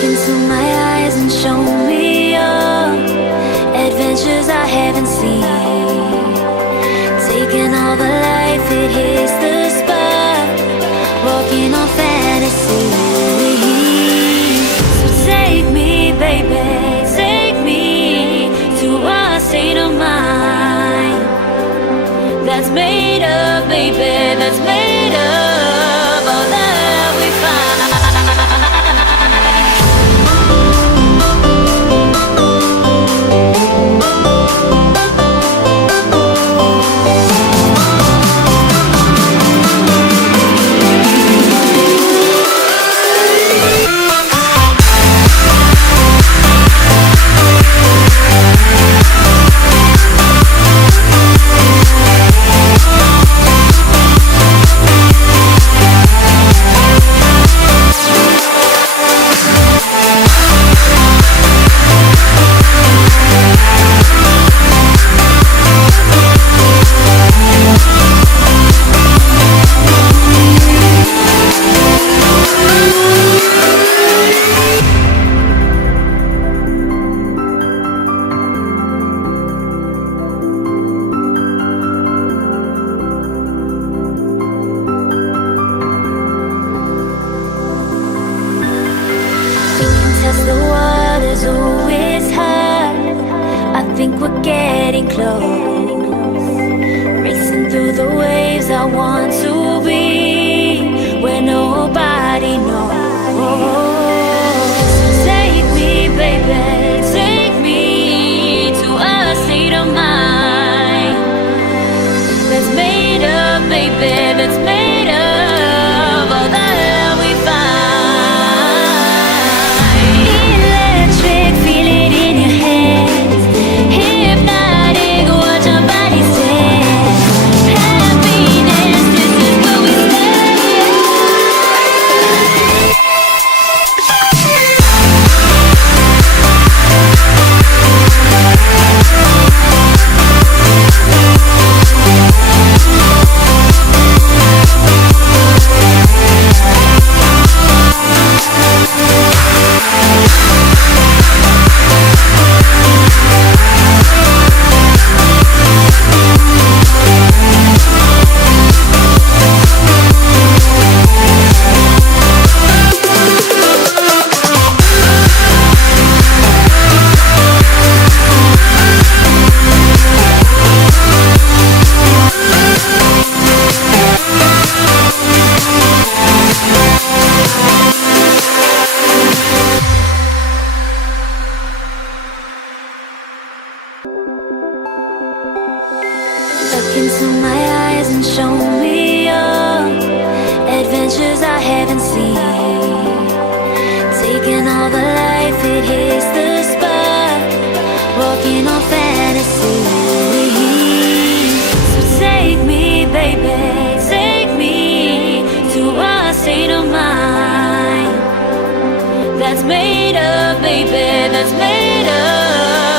Look into my eyes and show me your adventures I haven't seen. Taking all the life, it hits the spot. Walking on fantasy. So take me, baby, take me to a state of mind that's made of, baby, that's made of all that we find. That's made of, baby, that's made of